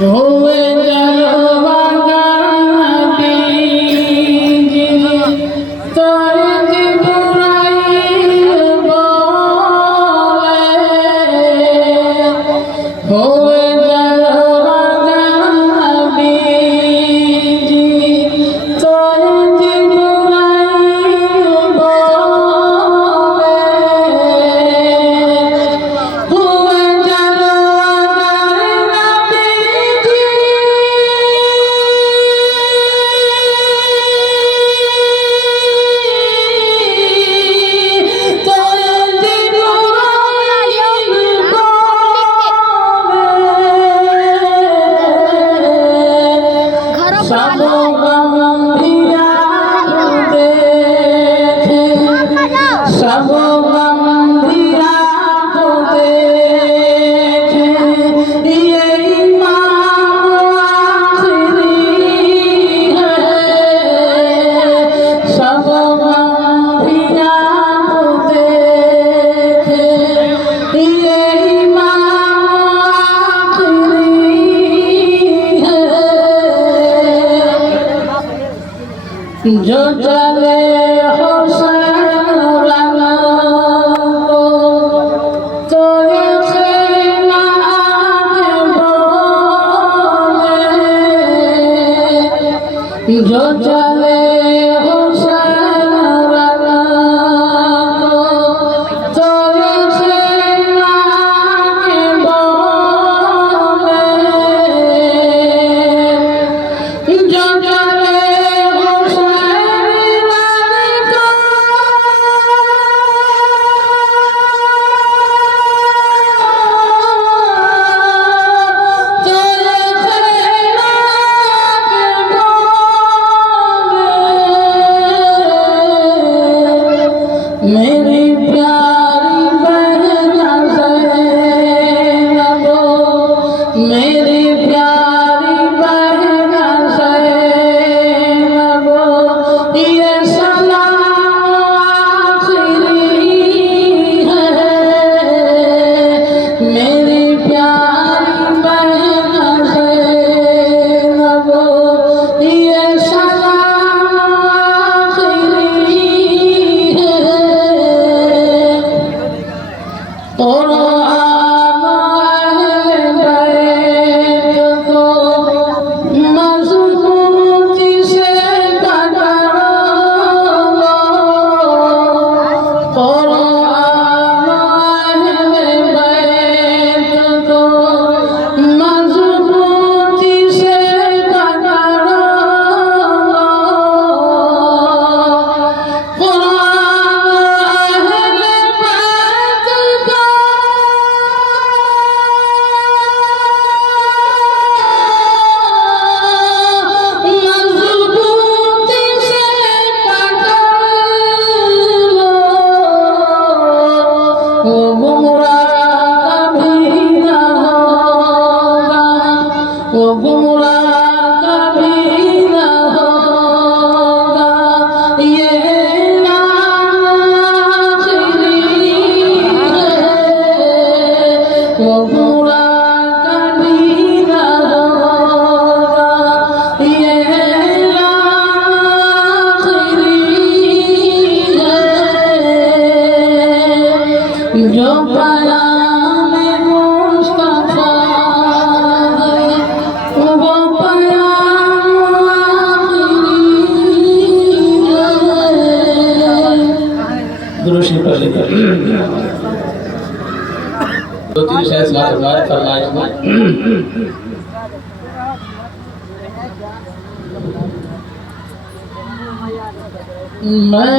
हुए जलवागा नबी तोरे जिब्राइल बोले हुए जलवागा नबी तोरे जिब्राइल बोले हुए जलवागा जो चले हुसैन रंगा तो ये खेला के बोले जो चले हुसैन रंगा तो ये खेला के बोले जो चले मेरी प्यारी बहना ज़ैनब मेरी प्यारी बहना ज़ैनब ये सलाम आखिरी है मेरी प्यारी बहना ज़ैनब ये सलाम आखिरी है कुरान अहले बैत को मज़बूती से पकड़ो कुरान अहले बैत को मज़बूती से पकड़ो वो गुमराह कभी न होगा वो गुमराह कभी न होगा ये नाम आखिरी है वो गुमराह कभी न होगा ये नाम आखिरी है जो पयाम मुस्तफा है वो पयाम आखिरी है दुरूद पर लिखा दो तीन शेर फरमाएंगे मैं